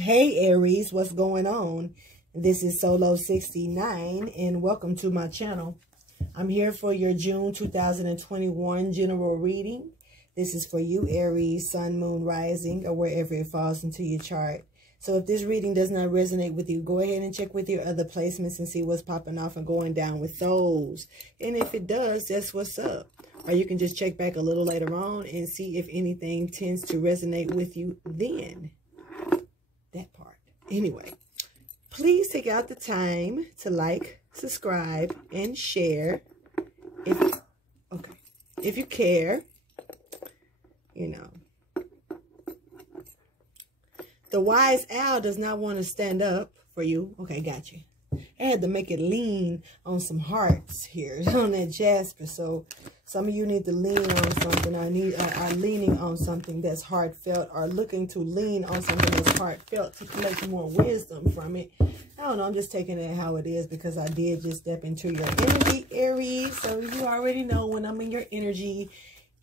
Hey Aries, what's going on? This is Solo 69 and welcome to my channel. I'm here for your June 2021 general reading. This is for you Aries, Sun, Moon, Rising, or wherever it falls into your chart. So if this reading does not resonate with you, go ahead and check with your other placements and see what's popping off and going down with those. And if it does, that's what's up. Or you can just check back a little later on and see if anything tends to resonate with you then. That part. Anyway, please take out the time to like, subscribe, and share. If you care, you know. The wise owl does not want to stand up for you. Okay, got you. I had to make it lean on some hearts here on that Jasper. So some of you need to lean on something. Are leaning on something that's heartfelt, or looking to lean on something that's heartfelt to collect more wisdom from it. I don't know. I'm just taking it how it is because I did just step into your energy, Aries. So you already know when I'm in your energy,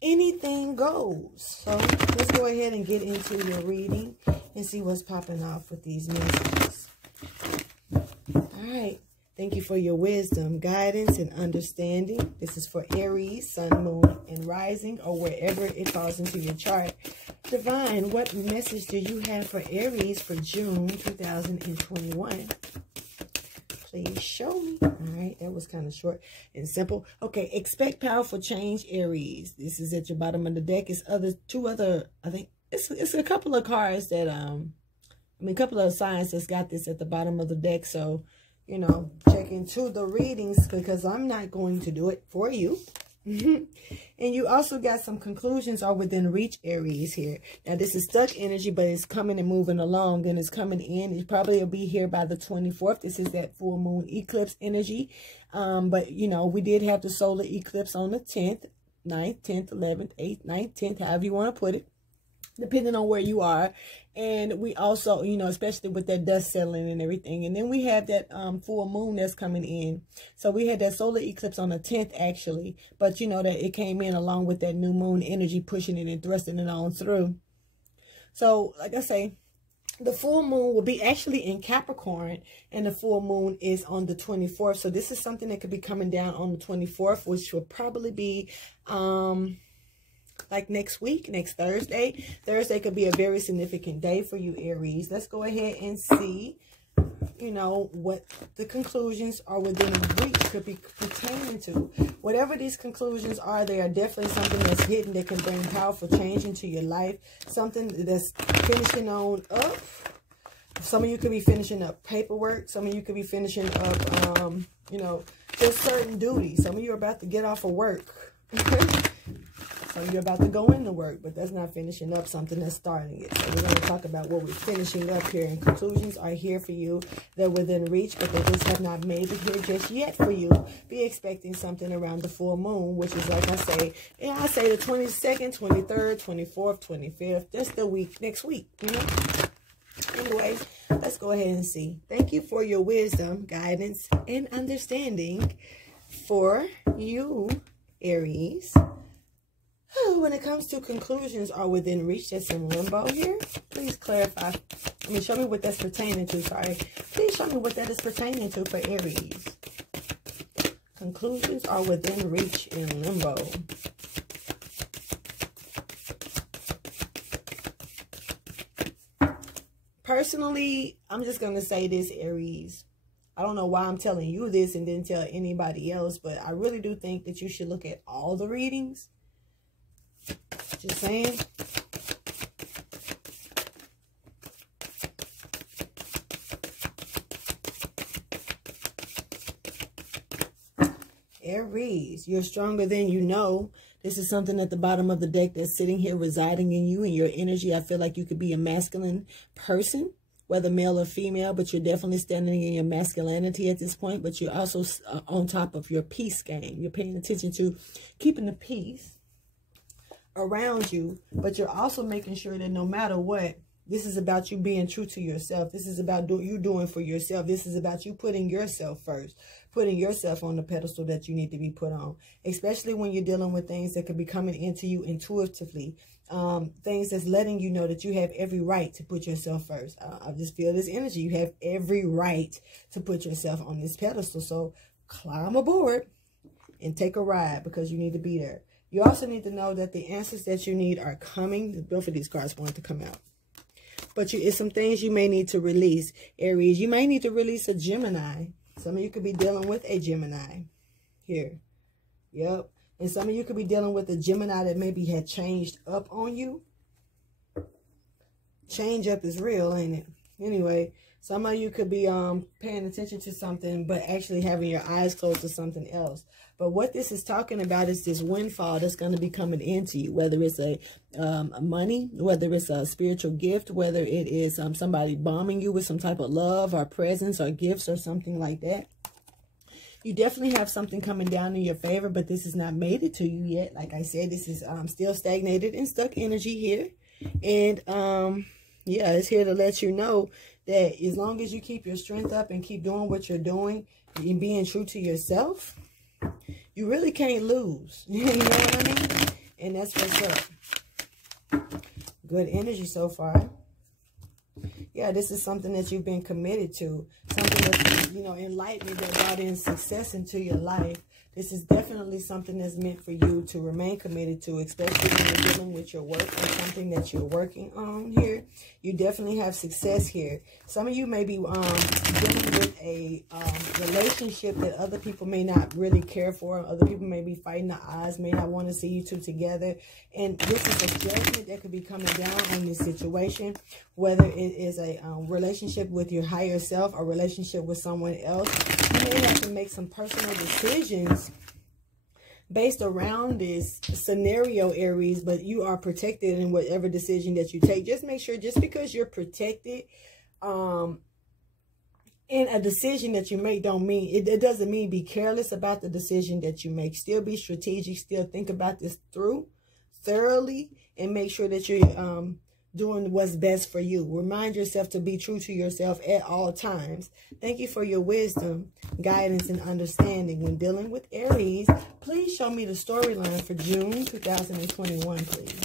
anything goes. So let's go ahead and get into your reading and see what's popping off with these messages. All right. Thank you for your wisdom, guidance, and understanding. This is for Aries, Sun, Moon, and Rising, or wherever it falls into your chart. Divine, what message do you have for Aries for June 2021? Please show me. All right, that was kind of short and simple. Okay, expect powerful change, Aries. This is at your bottom of the deck. It's two other, I think, it's a couple of cards that, a couple of signs that's got this at the bottom of the deck. So, you know, check into the readings because I'm not going to do it for you. And you also got some conclusions are within reach, Aries, here. Now, this is stuck energy, but it's coming and moving along, and it's coming in. It probably will be here by the 24th. This is that full moon eclipse energy. But, you know, we did have the solar eclipse on the 10th, 9th, 10th, 11th, 8th, 9th, 10th, however you want to put it, depending on where you are. And we also, you know, especially with that dust settling and everything. And then we have that full moon that's coming in. So we had that solar eclipse on the 10th, actually. But, you know, that it came in along with that new moon energy, pushing it and thrusting it on through. So, like I say, the full moon will be actually in Capricorn, and the full moon is on the 24th. So this is something that could be coming down on the 24th, which will probably be like next week, next Thursday. Thursday could be a very significant day for you, Aries. Let's go ahead and see, you know, what the conclusions are within reach could be pertaining to. Whatever these conclusions are, they are definitely something that's hidden that can bring powerful change into your life. Something that's finishing on up. Some of you could be finishing up paperwork. Some of you could be finishing up, you know, just certain duties. Some of you are about to get off of work. So you're about to go into work, but that's not finishing up something that's starting it. So we're going to talk about what we're finishing up here. And conclusions are here for you. They're within reach, but they just have not made it here just yet for you. Be expecting something around the full moon, which is, like I say, I say the 22nd, 23rd, 24th, 25th. That's the week, next week, you know. Anyways, let's go ahead and see. Thank you for your wisdom, guidance, and understanding for you, Aries. When it comes to conclusions are within reach, that's in limbo here. Please clarify. Show me what that's pertaining to. Sorry. Please show me what that is pertaining to for Aries. Conclusions are within reach in limbo. Personally, I'm just going to say this, Aries. I don't know why I'm telling you this and didn't tell anybody else, but I really do think that you should look at all the readings. Just saying. Aries, you're stronger than you know. This is something at the bottom of the deck that's sitting here residing in you and your energy. I feel like you could be a masculine person, whether male or female, but you're definitely standing in your masculinity at this point. But you're also on top of your peace game. You're paying attention to keeping the peace around you, but you're also making sure that no matter what, This is about you being true to yourself. This is about you doing for yourself. This is about you putting yourself first, putting yourself on the pedestal that you need to be put on, especially when you're dealing with things that could be coming into you intuitively, things that's letting you know that you have every right to put yourself first. I just feel this energy. You have every right to put yourself on this pedestal. So climb aboard and take a ride, because you need to be there. You also need to know that the answers that you need are coming. Both of these cards want to come out. But it's some things you may need to release. Aries, you may need to release a Gemini. Some of you could be dealing with a Gemini here. Yep. And some of you could be dealing with a Gemini that maybe had changed up on you. Change up is real, ain't it? Anyway, some of you could be paying attention to something, but actually having your eyes closed to something else. But what this is talking about is this windfall that's going to be coming into you, whether it's a money, whether it's a spiritual gift, whether it is somebody bombing you with some type of love or presents or gifts or something like that. You definitely have something coming down in your favor, but this has not made it to you yet. Like I said, this is still stagnated and stuck energy here. And yeah, it's here to let you know that as long as you keep your strength up and keep doing what you're doing and being true to yourself, you really can't lose. You know what I mean? And that's what's up. Good energy so far. Yeah, this is something that you've been committed to. Something that's, you know, enlightenment that brought in success into your life. This is definitely something that's meant for you to remain committed to, especially when you're dealing with your work or something that you're working on here. You definitely have success here. Some of you may be dealing with a relationship that other people may not really care for. Other people may be fighting the odds, may not want to see you two together. And this is a judgment that could be coming down on this situation, whether it is a relationship with your higher self or relationship with someone else. You may have to make some personal decisions based around this scenario, Aries, but you are protected in whatever decision that you take. Just make sure, just because you're protected in a decision that you make, don't mean, it doesn't mean be careless about the decision that you make. Still be strategic, still think about this through thoroughly, and make sure that you're doing what's best for you. Remind yourself to be true to yourself at all times. Thank you for your wisdom, guidance, and understanding when dealing with Aries. Please show me the storyline for June 2021, please.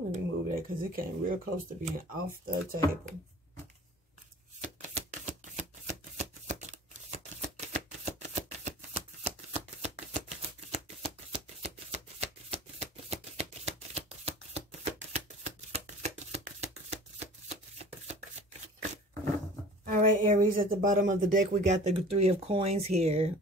Let me move that because it came real close to being off the table. All right, Aries, at the bottom of the deck, we got the Three of Coins here.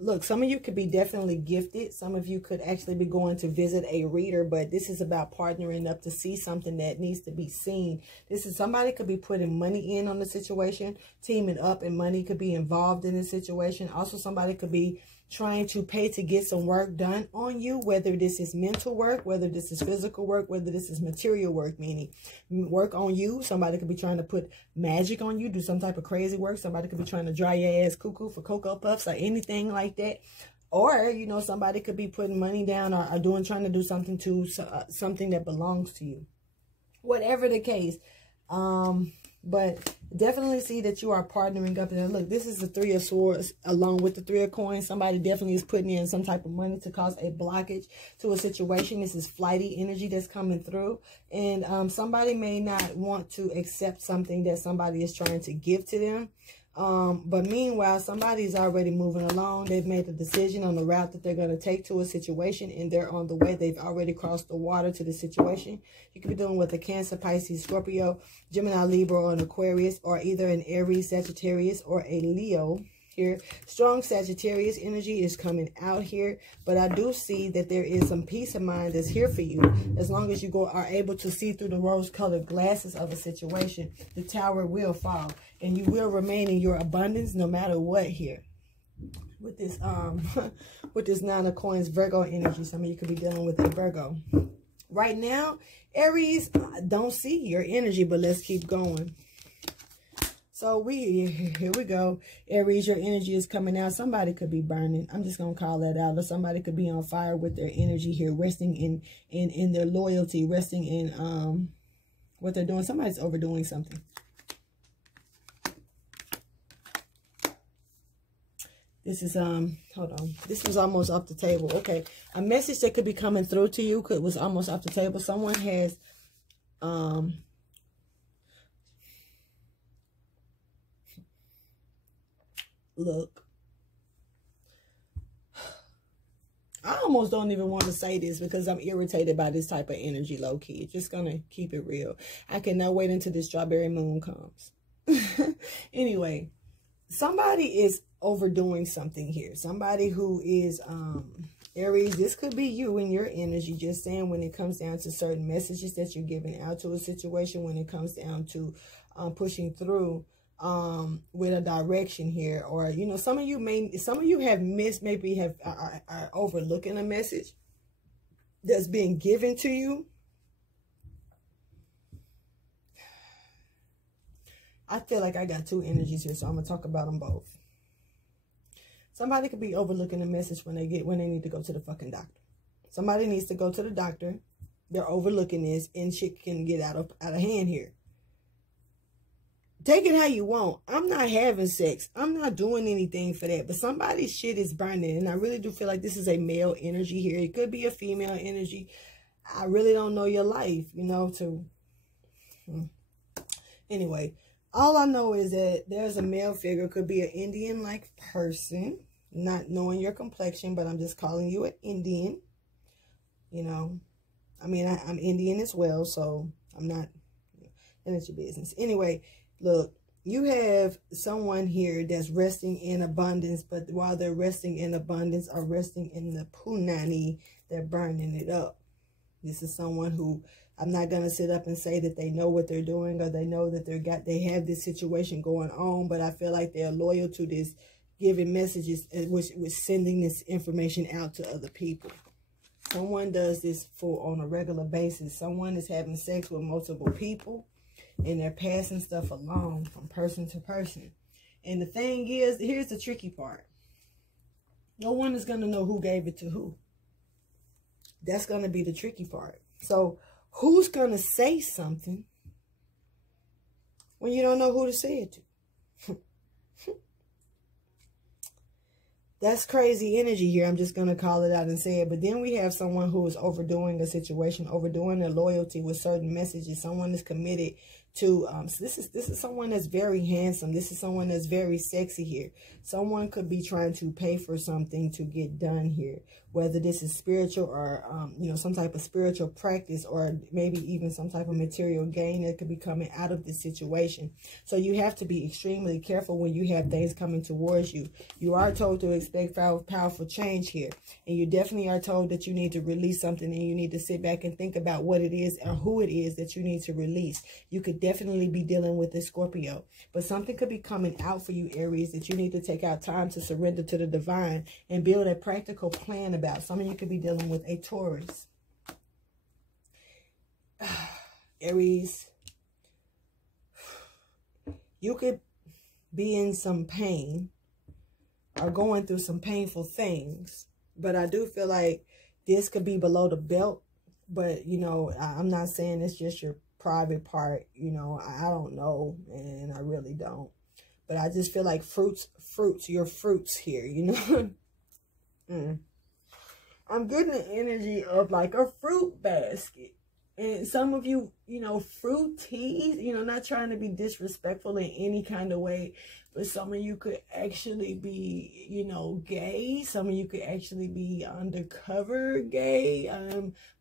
Look, some of you could be definitely gifted. Some of you could actually be going to visit a reader, but this is about partnering up to see something that needs to be seen. This is somebody could be putting money in on the situation, teaming up, and money could be involved in the situation. Also, somebody could be trying to pay to get some work done on you, whether this is mental work, whether this is physical work, whether this is material work, meaning work on you. Somebody could be trying to put magic on you, do some type of crazy work. Somebody could be trying to dry your ass cuckoo for Cocoa Puffs or anything like that. Or, you know, somebody could be putting money down or trying to do something to something that belongs to you. Whatever the case, but definitely see that you are partnering up. And look, this is the Three of Swords along with the Three of Coins. Somebody definitely is putting in some type of money to cause a blockage to a situation. This is flighty energy that's coming through. And somebody may not want to accept something that somebody is trying to give to them. But meanwhile, somebody's already moving along. They've made a decision on the route that they're going to take to a situation, and they're on the way. They've already crossed the water to the situation. You could be dealing with a Cancer, Pisces, Scorpio, Gemini, Libra, or an Aquarius, or either an Aries, Sagittarius, or a Leo. here. Strong Sagittarius energy is coming out here, but I do see that there is some peace of mind that's here for you as long as you are able to see through the rose-colored glasses of a situation. The tower will fall, and you will remain in your abundance no matter what here. With this with this 9 of coins Virgo energy, some of you could be dealing with a Virgo right now. Aries, I don't see your energy, but let's keep going. So here we go. Aries, your energy is coming out. Somebody could be burning. I'm just gonna call that out. Or somebody could be on fire with their energy here, resting in their loyalty, resting in what they're doing. Somebody's overdoing something. This is, hold on. This was almost off the table. Okay. A message that could be coming through to you was almost off the table. Someone has, look. I almost don't even want to say this because I'm irritated by this type of energy, low-key. Just going to keep it real. I cannot wait until this strawberry moon comes. Anyway, somebody is overdoing something here. Somebody who is Aries, this could be you and your energy. Just saying, when it comes down to certain messages that you're giving out to a situation, when it comes down to pushing through with a direction here, or you know, some of you have missed, maybe are overlooking a message that's being given to you. I feel like I got two energies here, so I'm gonna talk about them both. Somebody could be overlooking a message when they need to go to the fucking doctor. Somebody needs to go to the doctor. They're overlooking this, and shit can get out of hand here. Take it how you want. I'm not having sex. I'm not doing anything for that. But somebody's shit is burning, and I really do feel like this is a male energy here. It could be a female energy. I really don't know your life, you know. Anyway. All I know is that there's a male figure, could be an Indian-like person, not knowing your complexion, but I'm just calling you an Indian. You know, I mean, I'm Indian as well, so I'm not, and it's your business. Anyway, look, you have someone here that's resting in abundance, but while they're resting in abundance or resting in the punani, they're burning it up. This is someone who, I'm not going to sit up and say that they know what they're doing or they know that they have this situation going on, but I feel like they're loyal to this, giving messages, with sending this information out to other people. Someone does this on a regular basis. Someone is having sex with multiple people, and they're passing stuff along from person to person. And the thing is, here's the tricky part. No one is going to know who gave it to who. That's going to be the tricky part. So who's going to say something when you don't know who to say it to? That's crazy energy here. I'm just going to call it out and say it. But then we have someone who is overdoing a situation, overdoing their loyalty with certain messages. Someone is committed to, this is someone that's very handsome. This is someone that's very sexy here. Someone could be trying to pay for something to get done here, whether this is spiritual or, you know, some type of spiritual practice, or maybe even some type of material gain that could be coming out of this situation. So you have to be extremely careful when you have things coming towards you. You are told to expect powerful change here, and you definitely are told that you need to release something, and you need to sit back and think about what it is or who it is that you need to release. You could definitely be dealing with a Scorpio, but something could be coming out for you, Aries, that you need to take out time to surrender to the divine and build a practical plan about. Some of you could be dealing with a Taurus. Aries, you could be in some pain or going through some painful things, but I do feel like this could be below the belt. But, you know, I'm not saying it's just your private part, you know, I don't know, and I really don't. But I just feel like your fruits here, you know. I'm getting the energy of like a fruit basket. And some of you, you know, fruities, you know, not trying to be disrespectful in any kind of way, but some of you could actually be, you know, gay. Some of you could actually be undercover gay,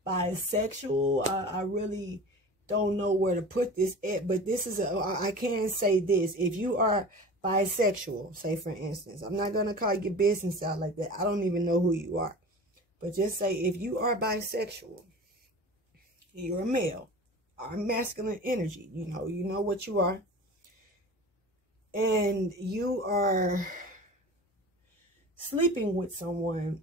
bisexual. I really don't know where to put this at, but this is I can say this: if you are bisexual, say for instance. I'm not going to call your business out like that. I don't even know who you are. But just say if you are bisexual, you're a male, or masculine energy, you know what you are. And you are sleeping with someone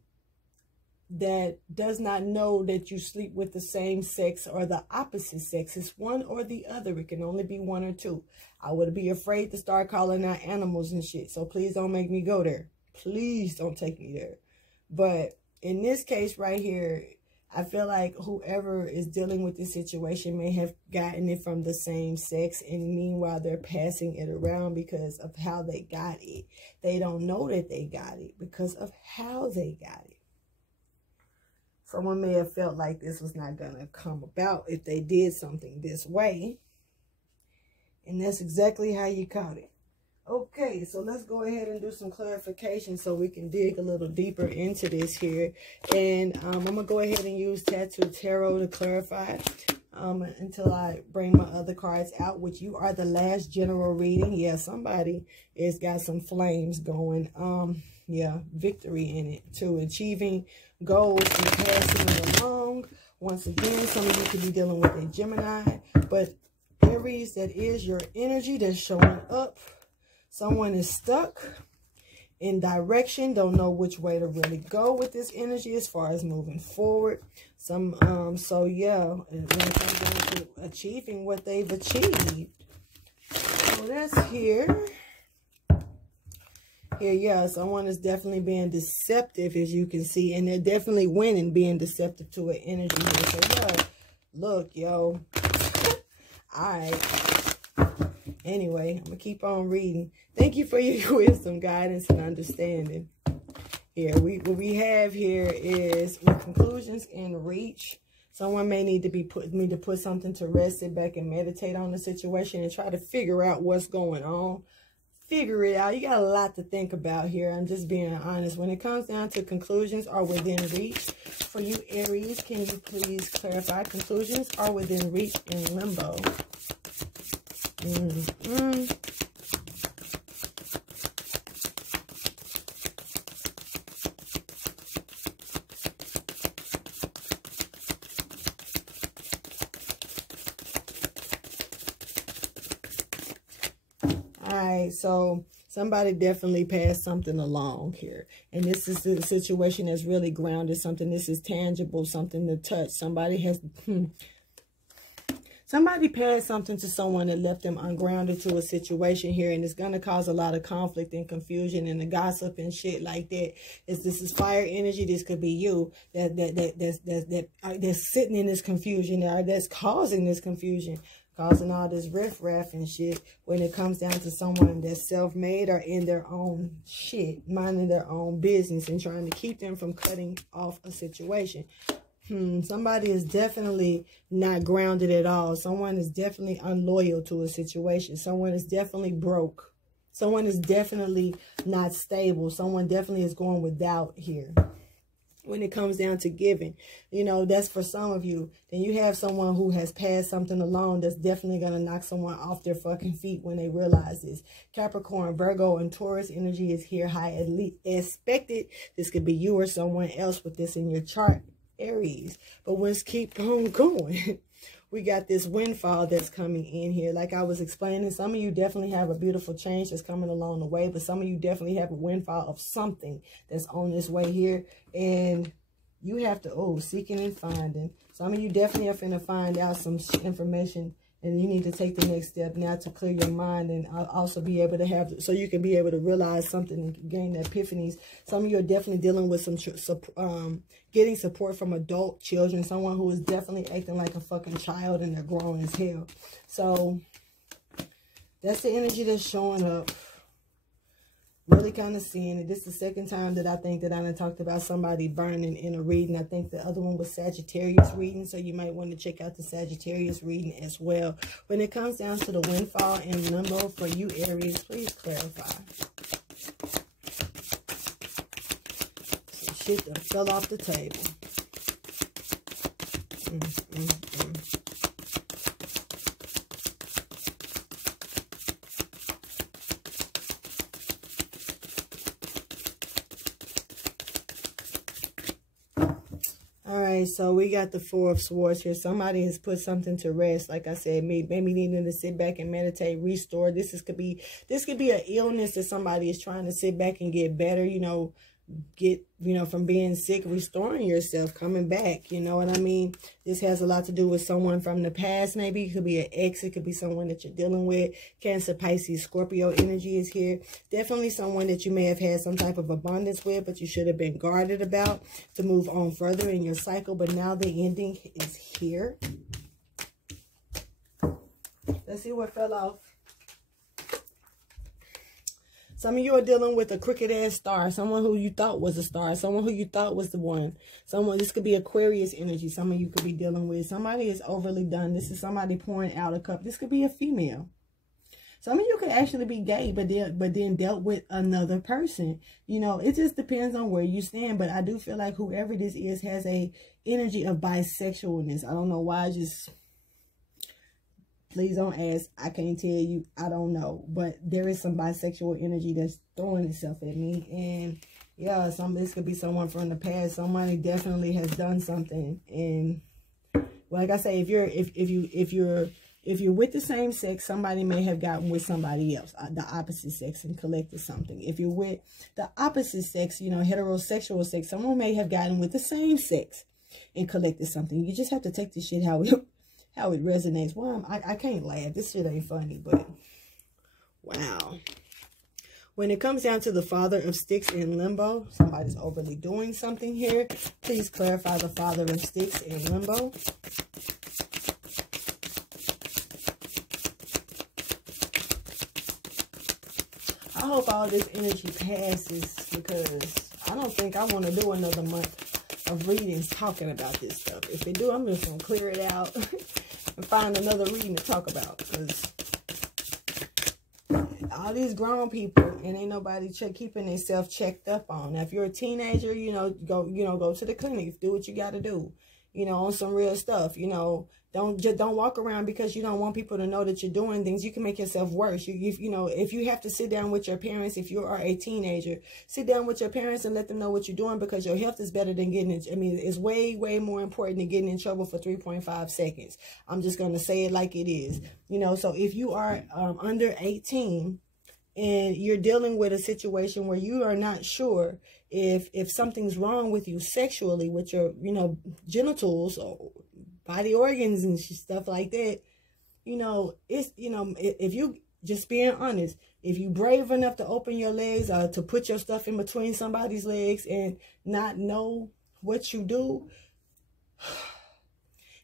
that does not know that you sleep with the same sex or the opposite sex. It's one or the other. It can only be one or two. I would be afraid to start calling out animals and shit. So please don't make me go there. Please don't take me there. But in this case right here, I feel like whoever is dealing with this situation may have gotten it from the same sex. And meanwhile, they're passing it around because of how they got it. They don't know that they got it because of how they got it. Someone may have felt like this was not going to come about if they did something this way. And that's exactly how you caught it. Okay, so let's go ahead and do some clarification so we can dig a little deeper into this here. And I'm going to go ahead and use Tattoo Tarot to clarify until I bring my other cards out, which you are the last general reading. Yeah, somebody has got some flames going. Yeah, victory in it too. Achieving goals and passing it along. Once again, some of you could be dealing with a Gemini, but Aries, that is your energy that's showing up. Someone is stuck in direction, don't know which way to really go with this energy as far as moving forward. So yeah, when it comes down to achieving what they've achieved. So that's here. Here, yeah, someone is definitely being deceptive, as you can see, and they're definitely winning being deceptive to an energy here. So, yeah, look, yo. All right. Anyway, I'm going to keep on reading. Thank you for your wisdom, guidance, and understanding. Here, what we have here is with conclusions in reach. Someone may need to put something to rest, sit back and meditate on the situation and try to figure out what's going on. Figure it out. You got a lot to think about here. I'm just being honest. When it comes down to conclusions are within reach. For you, Aries, can you please clarify? Conclusions are within reach in limbo. Alright, so somebody definitely passed something along here. And this is the situation that's really grounded, something this is tangible, something to touch. Somebody has... Somebody passed something to someone that left them ungrounded to a situation here, and it's going to cause a lot of conflict and confusion and the gossip and shit like that. This is fire energy. This could be you that's sitting in this confusion, or that's causing this confusion, causing all this riffraff and shit when it comes down to someone that's self-made or in their own shit, minding their own business and trying to keep them from cutting off a situation. Somebody is definitely not grounded at all. Someone is definitely unloyal to a situation. Someone is definitely broke. Someone is definitely not stable. Someone definitely is going without here. When it comes down to giving, you know, that's for some of you. Then you have someone who has passed something along that's definitely going to knock someone off their fucking feet when they realize this. Capricorn, Virgo, and Taurus energy is here high at least expected. This could be you or someone else with this in your chart. Aries, but let's keep on going. We got this windfall that's coming in here. Like I was explaining, some of you definitely have a beautiful change that's coming along the way, but some of you definitely have a windfall of something that's on this way here, and you have to, seeking and finding. Some of you definitely are finna find out some information, and you need to take the next step now to clear your mind and also be able to have, so you can be able to realize something and gain epiphanies. Some of you are definitely dealing with some, getting support from adult children, someone who is definitely acting like a fucking child and they're grown as hell. So that's the energy that's showing up. Really kind of seeing it. This is the second time that I think that I done talked about somebody burning in a reading. I think the other one was Sagittarius reading, so you might want to check out the Sagittarius reading as well. When it comes down to the windfall and limbo for you, Aries, please clarify. Some shit that fell off the table. Okay, so we got the Four of Swords here. Somebody has put something to rest. Like I said, maybe needing to sit back and meditate, restore. This could be an illness that somebody is trying to sit back and get better, you know, from being sick, restoring yourself, coming back, you know what I mean? This has a lot to do with someone from the past, maybe. It could be an ex, it could be someone that you're dealing with. Cancer, Pisces, Scorpio energy is here. Definitely someone that you may have had some type of abundance with, but you should have been guarded about to move on further in your cycle. But now the ending is here. Let's see what fell off. Some of you are dealing with a crooked-ass star. Someone who you thought was a star. Someone who you thought was the one. This could be Aquarius energy. Some of you could be dealing with. Somebody is overly done. This is somebody pouring out a cup. This could be a female. Some of you could actually be gay, but then dealt with another person. You know, it just depends on where you stand. But I do feel like whoever this is has a energy of bisexualness. I don't know why. Please don't ask. I can't tell you. I don't know. But there is some bisexual energy that's throwing itself at me. And yeah, this could be someone from the past. Somebody definitely has done something. And like I say, if you're with the same sex, somebody may have gotten with somebody else, the opposite sex, and collected something. If you're with the opposite sex, you know, heterosexual sex, someone may have gotten with the same sex and collected something. You just have to take this shit how it resonates. Well, I can't laugh. This shit ain't funny, but wow. When it comes down to the Father of Sticks in limbo, somebody's overly doing something here. Please clarify the Father of Sticks in limbo. I hope all this energy passes, because I don't think I want to do another month of readings talking about this stuff. If they do, I'm just going to clear it out and find another reading to talk about, because all these grown people and ain't nobody keeping themselves checked up on. Now, if you're a teenager, go to the clinic, do what you got to do, on some real stuff. Don't walk around because you don't want people to know that you're doing things. You can make yourself worse. If you have to sit down with your parents, if you are a teenager, sit down with your parents and let them know what you're doing, because your health is better than getting it. I mean, it's way, way more important than getting in trouble for 3.5 seconds. I'm just going to say it like it is. So if you are under 18 and you're dealing with a situation where you are not sure if something's wrong with you sexually, with your, genitals or body organs and stuff like that, if you, just being honest, if you brave enough to open your legs or to put your stuff in between somebody's legs and not know what you do,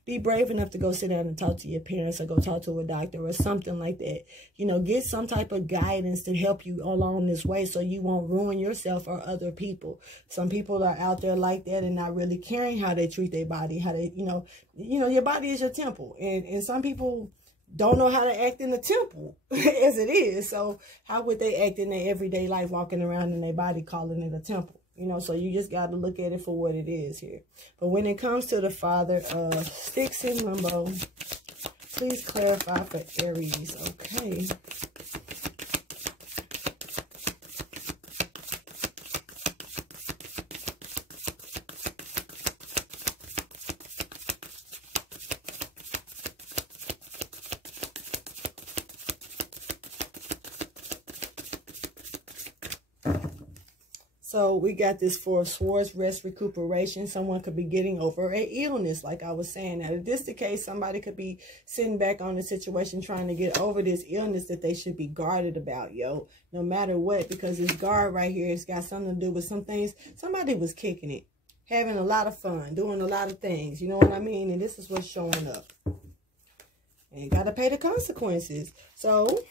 be brave enough to go sit down and talk to your parents, or go talk to a doctor or something like that. Get some type of guidance to help you along this way, so you won't ruin yourself or other people. Some people are out there like that and not really caring how they treat their body, how they, your body is your temple. And some people don't know how to act in the temple as it is. So how would they act in their everyday life, walking around in their body, calling it a temple? So you just got to look at it for what it is here. But when it comes to the Father of Sticks in limbo, please clarify for Aries, okay? So we got this Four of Swords, rest, recuperation. Someone could be getting over an illness, like I was saying. Now, if this is the case, somebody could be sitting back on the situation trying to get over this illness that they should be guarded about, no matter what, because this guard right here, it's got something to do with some things. Somebody was kicking it, having a lot of fun, doing a lot of things, you know what I mean? And this is what's showing up. And got to pay the consequences. So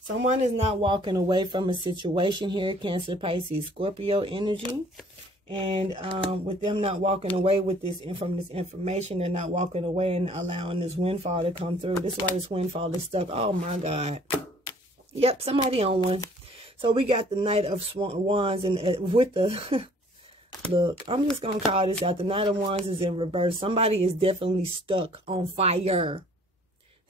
someone is not walking away from a situation here, Cancer, Pisces, Scorpio energy. And with them not walking away with from this information, they're not walking away and allowing this windfall to come through. This is why this windfall is stuck. Oh, my God. Yep, somebody on one. So we got the Knight of Wands, and with the... Look, I'm just going to call this out. The Knight of Wands is in reverse. Somebody is definitely stuck on fire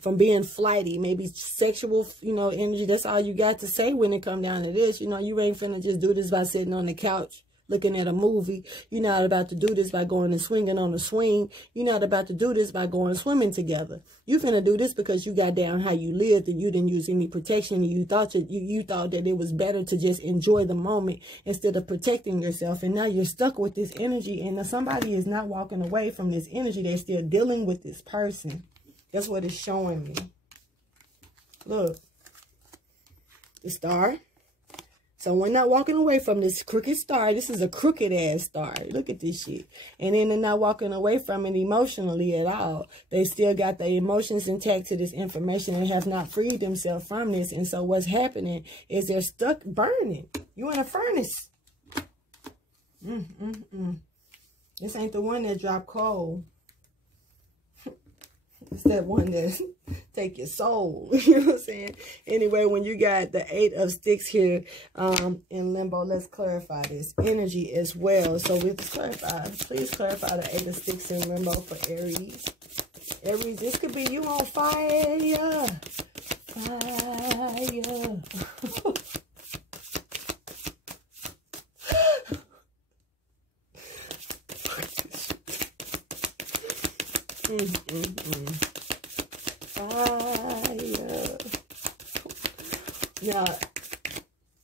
from being flighty, maybe sexual, energy. That's all you got to say when it come down to this. You ain't finna just do this by sitting on the couch looking at a movie. You're not about to do this by going and swinging on a swing. You're not about to do this by going swimming together. You finna do this because you got down how you lived and you didn't use any protection. And you thought that it was better to just enjoy the moment instead of protecting yourself. And now you're stuck with this energy, and somebody is not walking away from this energy. They're still dealing with this person. That's what it's showing me. Look, the star. So we're not walking away from this crooked star. This is a crooked ass star. Look at this shit. And then they're not walking away from it emotionally at all. They still got their emotions intact to this information and have not freed themselves from this. And so what's happening is they're stuck burning. You in a furnace. This ain't the one that dropped coal. It's that one that take your soul. You know what I'm saying? Anyway, when you got the 8 of Sticks here in limbo, let's clarify this energy as well. So let's clarify. Please clarify the 8 of Sticks in limbo for Aries. Aries, this could be you on fire. Fire. Fire. Now,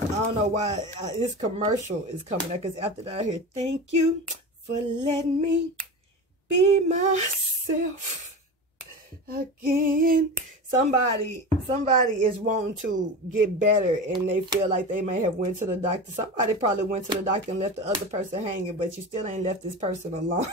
I don't know why this commercial is coming up, because after that I hear, thank you for letting me be myself again. Somebody is wanting to get better, and they feel like they may have went to the doctor. Somebody probably went to the doctor and left the other person hanging, but you still ain't left this person alone.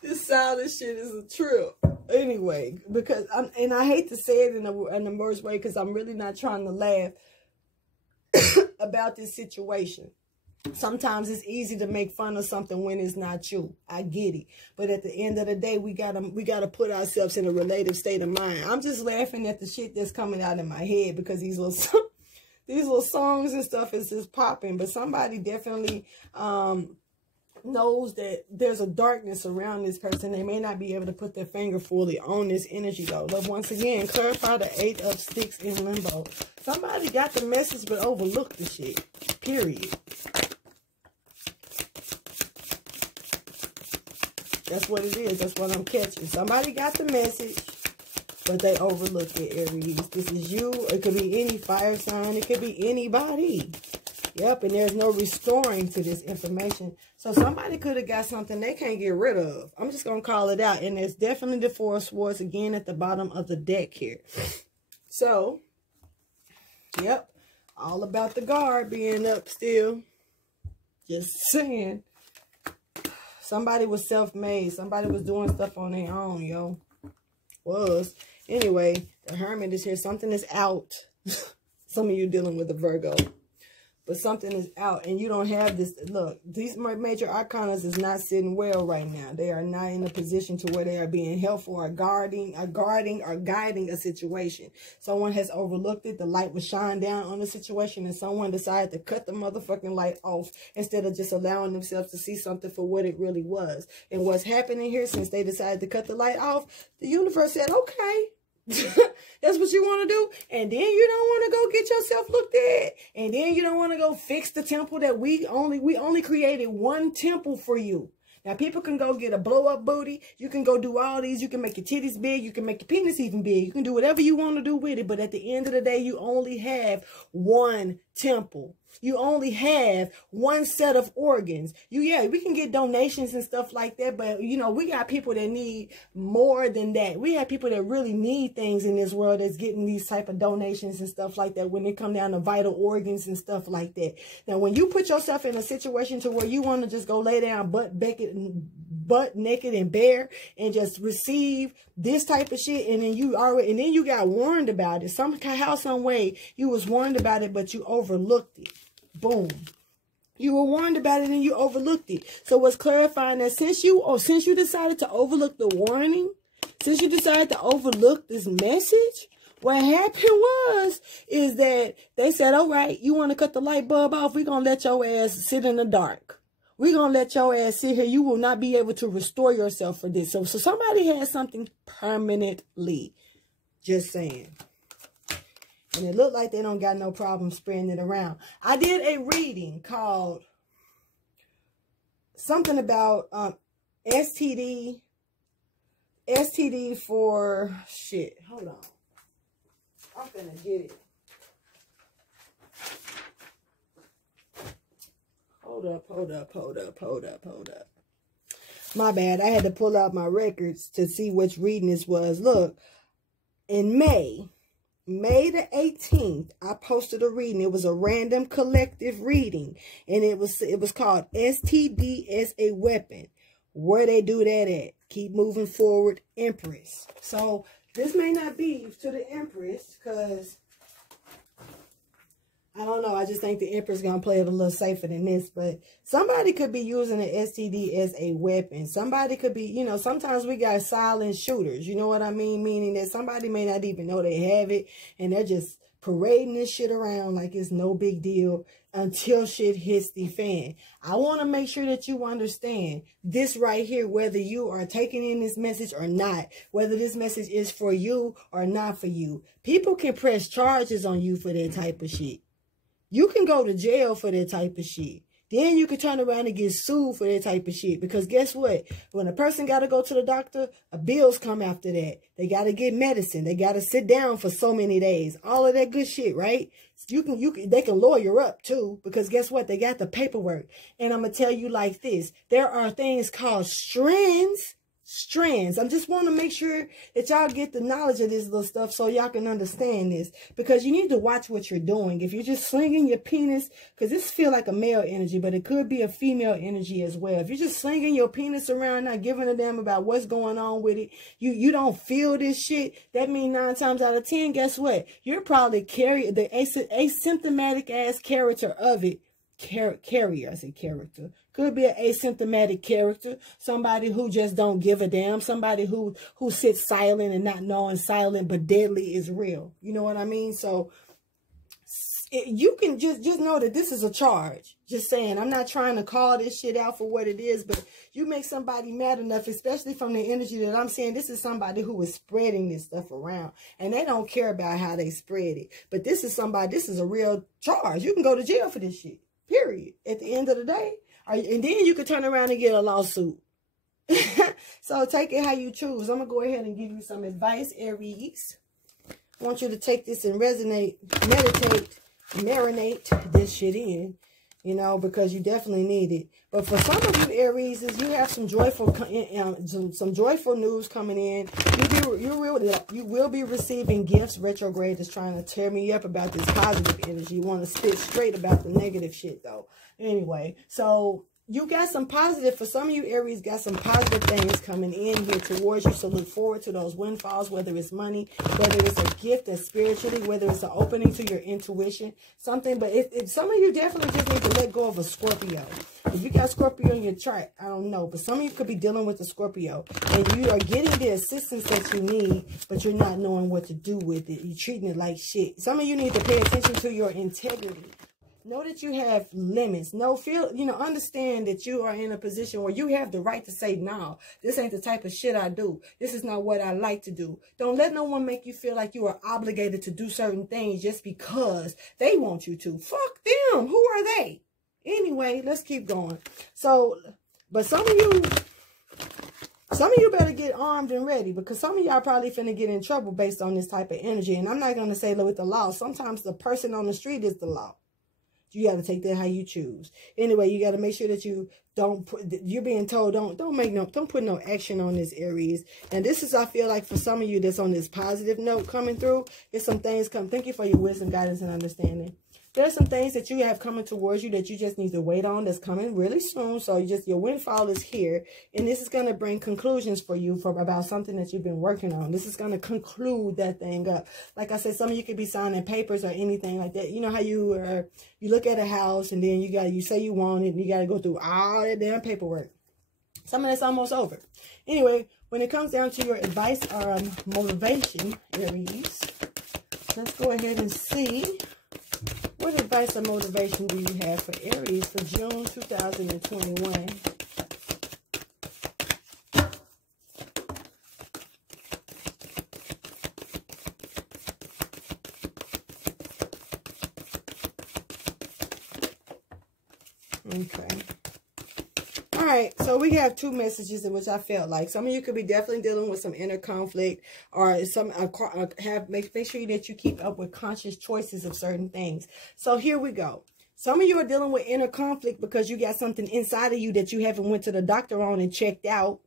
This silent shit is a trip. Anyway, because and I hate to say it in the worst way, because I'm really not trying to laugh about this situation. Sometimes it's easy to make fun of something when it's not you. I get it. But at the end of the day, we gotta put ourselves in a relative state of mind. I'm just laughing at the shit that's coming out in my head, because these little songs and stuff is just popping. But somebody definitely knows that there's a darkness around this person. They may not be able to put their finger fully on this energy though. But once again, clarify the 8 of Sticks in limbo. Somebody got the message but overlooked the shit. Period. That's what it is. That's what I'm catching. Somebody got the message, but they overlooked it, Aries. This is you. It could be any fire sign. It could be anybody. Yep, and there's no restoring to this information. So somebody could have got something they can't get rid of. I'm just going to call it out. And there's definitely the 4 of Swords again at the bottom of the deck here. So, yep, all about the guard being up still. Just saying. Somebody was self-made. Somebody was doing stuff on their own, yo. Was. Anyway, the Hermit is here. Something is out. Some of you dealing with a Virgo. But something is out, and you don't have this. Look, these major arcanas is not sitting well right now. They are not in a position to where they are being helpful or guiding a situation. Someone has overlooked it. The light was shined down on the situation, and someone decided to cut the motherfucking light off instead of just allowing themselves to see something for what it really was. And what's happening here, since they decided to cut the light off, the universe said, okay. That's what you want to do, and then you don't want to go get yourself looked at, and then you don't want to go fix the temple that we only created one temple for you. Now people can go get a blow up booty. You can go do all these. You can make your titties big. You can make your penis even big. You can do whatever you want to do with it. But at the end of the day, you only have one temple. You only have one set of organs. Yeah, we can get donations and stuff like that, but you know, we got people that need more than that. We have people that really need things in this world that's getting these type of donations and stuff like that when it come down to vital organs and stuff like that. Now, when you put yourself in a situation to where you want to just go lay down butt naked and bare and just receive this type of shit, and then you got warned about it somehow, some way. You was warned about it, but you overlooked it. Boom. You were warned about it and you overlooked it. So what's clarifying that since you decided to overlook the warning, since you decided to overlook this message, what happened is that they said, all right, you want to cut the light bulb off? We're going to let your ass sit in the dark. We're going to let your ass sit here. You will not be able to restore yourself for this. So somebody has something permanently. Just saying. And it looked like they don't got no problem spreading it around. I did a reading called something about STD for shit. Hold on. I'm finna get it. Hold up. My bad. I had to pull out my records to see which reading this was. Look, in May the 18th, I posted a reading. It was a random collective reading. And it was called STD as a Weapon. Where they do that at? Keep moving forward, Empress. So this may not be to the Empress because I don't know. I just think the Empress going to play it a little safer than this. But somebody could be using the STD as a weapon. Somebody could be, you know, sometimes we got silent shooters. You know what I mean? Meaning that somebody may not even know they have it. And they're just parading this shit around like it's no big deal until shit hits the fan. I want to make sure that you understand this right here, whether you are taking in this message or not, whether this message is for you or not for you. People can press charges on you for that type of shit. You can go to jail for that type of shit. Then you can turn around and get sued for that type of shit. Because guess what? When a person got to go to the doctor, bills come after that. They got to get medicine. They got to sit down for so many days. All of that good shit, right? They can lawyer up too. Because guess what? They got the paperwork. And I'm going to tell you like this. There are things called strands. I just want to make sure that y'all get the knowledge of this little stuff so y'all can understand this, because you need to watch what you're doing. If you're just slinging your penis, because this feel like a male energy, but it could be a female energy as well. If you're just slinging your penis around, not giving a damn about what's going on with it, you don't feel this shit, that means 9 times out of 10, guess what? You're probably carrying the asymptomatic ass character of it. Carrier, I say character. Could be an asymptomatic character. Somebody who just don't give a damn. Somebody who sits silent and not knowing silent but deadly is real. You know what I mean? So you can just know that this is a charge. Just saying, I'm not trying to call this shit out for what it is, but you make somebody mad enough, especially from the energy that I'm saying, this is somebody who is spreading this stuff around, and they don't care about how they spread it. But this is a real charge. You can go to jail for this shit. Period. At the end of the day. And then you could turn around and get a lawsuit. So take it how you choose. I'm going to go ahead and give you some advice, Aries. I want you to take this and resonate, meditate, marinate this shit in. You know, because you definitely need it. But for some of you Aries, you have some joyful news coming in. You will be receiving gifts. Retrograde is trying to tear me up about this positive energy. You want to spit straight about the negative shit though. Anyway, so you got some positive, for some of you Aries, got some positive things coming in here towards you. So look forward to those windfalls, whether it's money, whether it's a gift that's spiritually, whether it's an opening to your intuition, something. But if some of you definitely just need to let go of a Scorpio. If you got Scorpio in your chart, I don't know. But some of you could be dealing with a Scorpio. And you are getting the assistance that you need, but you're not knowing what to do with it. You're treating it like shit. Some of you need to pay attention to your integrity. Know that you have limits. Understand that you are in a position where you have the right to say, no, this ain't the type of shit I do. This is not what I like to do. Don't let no one make you feel like you are obligated to do certain things just because they want you to. Fuck them. Who are they? Anyway, let's keep going. So, but some of you better get armed and ready, because some of y'all probably finna get in trouble based on this type of energy. And I'm not going to say with the law. Sometimes the person on the street is the law. You got to take that how you choose. Anyway, you got to make sure that you don't put, you're being told, don't put no action on this, Aries. And this is, I feel like for some of you that's on this positive note coming through, there's some things come. Thank you for your wisdom, guidance, and understanding. There's some things that you have coming towards you that you just need to wait on, that's coming really soon. So your windfall is here. And this is going to bring conclusions for you about something that you've been working on. This is going to conclude that thing up. Like I said, some of you could be signing papers or anything like that. You know how you look at a house and then you say you want it and you got to go through all that damn paperwork. Some of that's almost over. Anyway, when it comes down to your advice or motivation, Aries, let's go ahead and see. What advice or motivation do you have for Aries for June 2021? Okay. All right, so we have two messages in which I felt like some of you could be definitely dealing with some inner conflict, or some make sure that you keep up with conscious choices of certain things. So here we go. Some of you are dealing with inner conflict because you got something inside of you that you haven't went to the doctor on and checked out.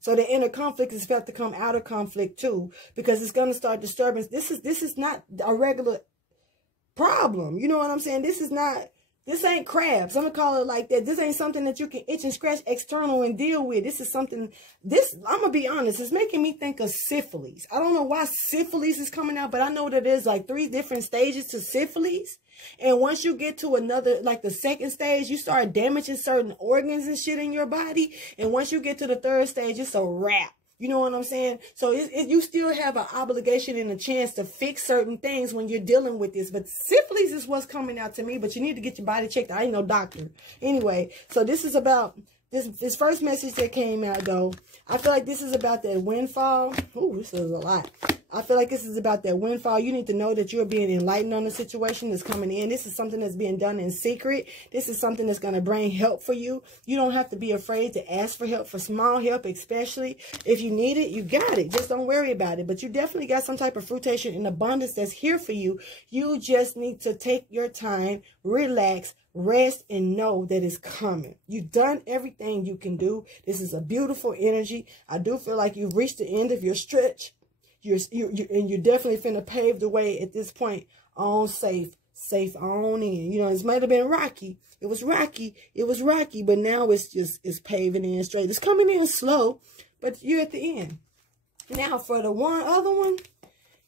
So the inner conflict is felt to come out of conflict too, because it's going to start disturbance. This is not a regular problem. You know what I'm saying? This ain't crabs. I'm going to call it like that. This ain't something that you can itch and scratch external and deal with. This is something, I'm going to be honest, it's making me think of syphilis. I don't know why syphilis is coming out, but I know that there's like 3 different stages to syphilis. And once you get to another, like the second stage, you start damaging certain organs and shit in your body. And once you get to the 3rd stage, it's a wrap. You know what I'm saying? So you still have an obligation and a chance to fix certain things when you're dealing with this. But syphilis is what's coming out to me. But you need to get your body checked. I ain't no doctor. Anyway, so this is about this first message that came out, though. I feel like this is about that windfall. Ooh, this is a lot. I feel like this is about that windfall. You need to know that you're being enlightened on the situation that's coming in. This is something that's being done in secret. This is something that's going to bring help for you. You don't have to be afraid to ask for help, for small help especially. If you need it, you got it. Just don't worry about it. But you definitely got some type of fruitation in abundance that's here for you. You just need to take your time, relax, rest, and know that it's coming. You've done everything you can do. This is a beautiful energy. I do feel like you've reached the end of your stretch. You're definitely finna pave the way at this point on safe on in. You know, it might have been rocky. It was rocky, but now it's paving in straight. It's coming in slow, but you're at the end. Now for the other one,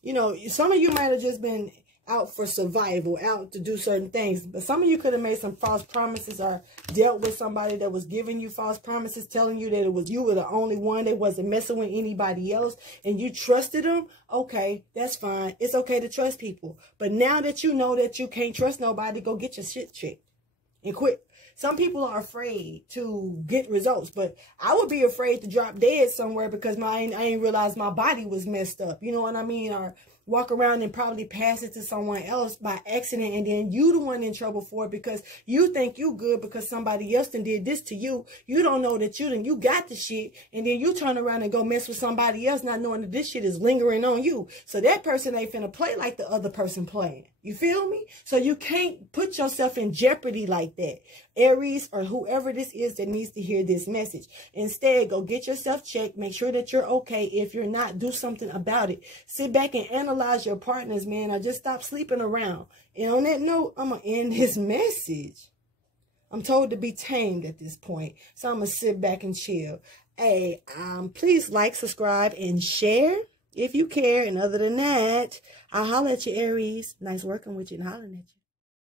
you know, some of you might have just been out for survival, out to do certain things. But some of you could have made some false promises or dealt with somebody that was giving you false promises, telling you that you were the only one, that wasn't messing with anybody else, and you trusted them. Okay, that's fine. It's okay to trust people. But now that you know that you can't trust nobody, go get your shit checked and quit. Some people are afraid to get results, but I would be afraid to drop dead somewhere because I ain't realized my body was messed up. You know what I mean? Or walk around and probably pass it to someone else by accident, and then you the one in trouble for it because you think you good because somebody else done did this to you. You don't know that you got the shit, and then you turn around and go mess with somebody else not knowing that this shit is lingering on you. So that person ain't finna play like the other person playing. You feel me? So you can't put yourself in jeopardy like that. Aries, or whoever this is that needs to hear this message. Instead, go get yourself checked. Make sure that you're okay. If you're not, do something about it. Sit back and analyze your partners, man. Or just stop sleeping around. And on that note, I'm going to end this message. I'm told to be tamed at this point. So I'm going to sit back and chill. Hey, please like, subscribe, and share if you care. And other than that, I'll holler at you, Aries. Nice working with you and hollering at you.